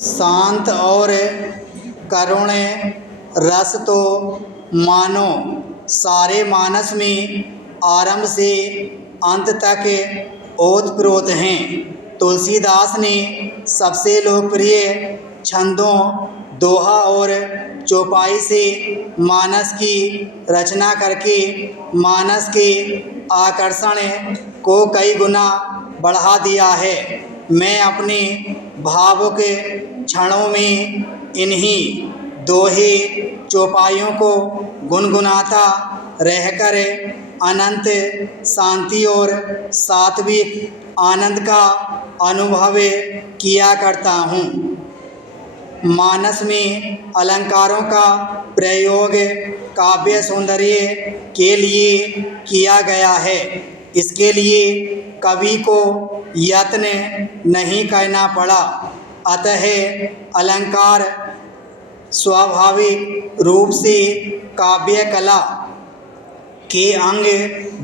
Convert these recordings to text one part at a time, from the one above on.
शांत और करुण रस तो मानो सारे मानस में आरंभ से अंत तक ओतप्रोत हैं। तुलसीदास ने सबसे लोकप्रिय छंदों, दोहा और चौपाई से मानस की रचना करके मानस के आकर्षण को कई गुना बढ़ा दिया है। मैं अपने भावुक क्षणों में इन्हीं दोहे चौपाइयों को गुनगुनाता रहकर अनंत शांति और सात्विक आनंद का अनुभव किया करता हूँ। मानस में अलंकारों का प्रयोग काव्य सौंदर्य के लिए किया गया है। इसके लिए कवि को यत्न नहीं करना पड़ा, अतः अलंकार स्वाभाविक रूप से काव्य कला के अंग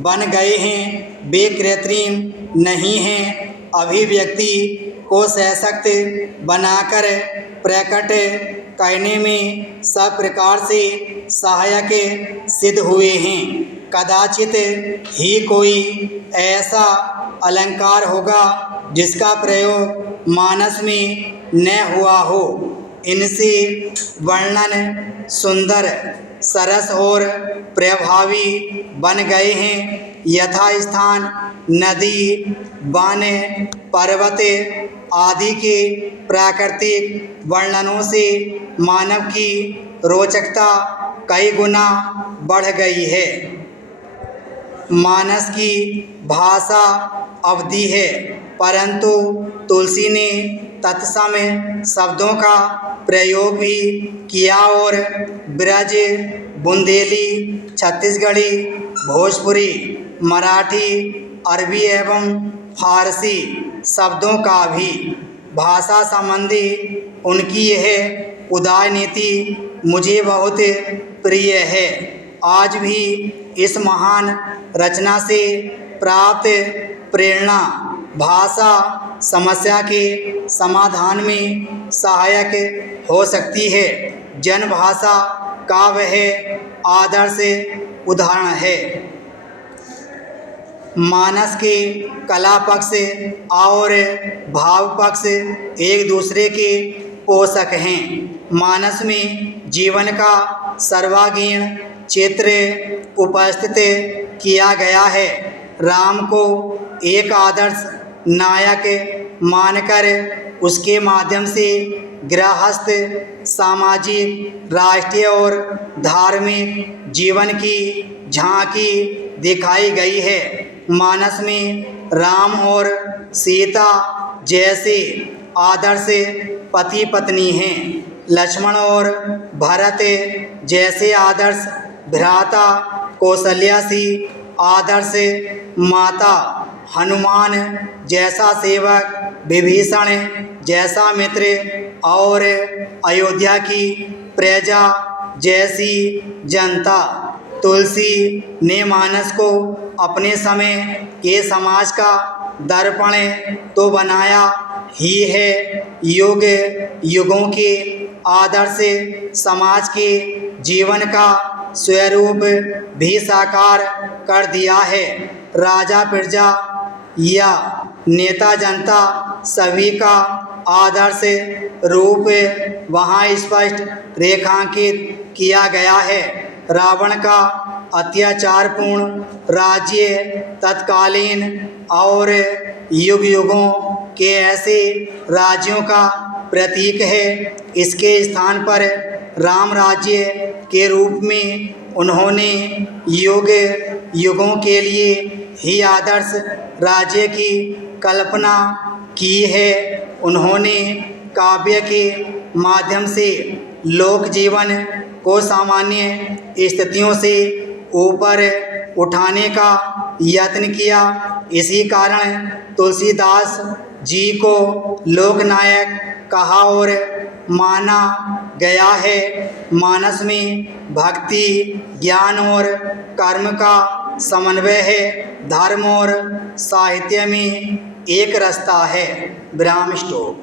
बन गए हैं। वे कृत्रिम नहीं हैं, अभिव्यक्ति को सशक्त बनाकर प्रकट करने में सब प्रकार से सहायक सिद्ध हुए हैं। कदाचित ही कोई ऐसा अलंकार होगा जिसका प्रयोग मानस में न हुआ हो। इनसे वर्णन सुंदर, सरस और प्रभावी बन गए हैं। यथा स्थान, नदी, वन, पर्वत आदि के प्राकृतिक वर्णनों से मानव की रोचकता कई गुना बढ़ गई है। मानस की भाषा अवधि है, परंतु तुलसी ने तत्सम शब्दों का प्रयोग भी किया और ब्रज, बुंदेली, छत्तीसगढ़ी, भोजपुरी, मराठी, अरबी एवं फारसी शब्दों का भी। भाषा संबंधी उनकी यह उदार नीति मुझे बहुत प्रिय है। आज भी इस महान रचना से प्राप्त प्रेरणा भाषा समस्या के समाधान में सहायक हो सकती है। जनभाषा का वह आदर्श उदाहरण है। मानस के कला पक्ष और भाव पक्ष एक दूसरे के पोषक हैं। मानस में जीवन का सर्वांगीण चित्र उपस्थित किया गया है। राम को एक आदर्श नायक मानकर उसके माध्यम से गृहस्थ, सामाजिक, राष्ट्रीय और धार्मिक जीवन की झांकी दिखाई गई है। मानस में राम और सीता जैसे आदर्श पति पत्नी हैं। लक्ष्मण और भरत जैसे आदर्श भ्राता, कौशल्या सी आदर्श माता, हनुमान जैसा सेवक, विभीषण जैसा मित्र और अयोध्या की प्रजा जैसी जनता। तुलसी ने मानस को अपने समय के समाज का दर्पण तो बनाया ही है, युग युगों के आदर्श समाज के जीवन का स्वरूप भी साकार कर दिया है। राजा प्रजा या नेता जनता सभी का आदर्श रूप वहाँ स्पष्ट रेखांकित किया गया है। रावण का अत्याचारपूर्ण राज्य तत्कालीन और युग युगों के ऐसे राज्यों का प्रतीक है। इसके स्थान पर राम राज्य के रूप में उन्होंने युग युगों के लिए ही आदर्श राज्य की कल्पना की है। उन्होंने काव्य के माध्यम से लोक जीवन को सामान्य स्थितियों से ऊपर उठाने का यत्न किया। इसी कारण तुलसीदास जी को लोकनायक कहा और माना गया है। मानस में भक्ति, ज्ञान और कर्म का समन्वय है। धर्म और साहित्य में एक रास्ता है। ब्राह्म स्टोक।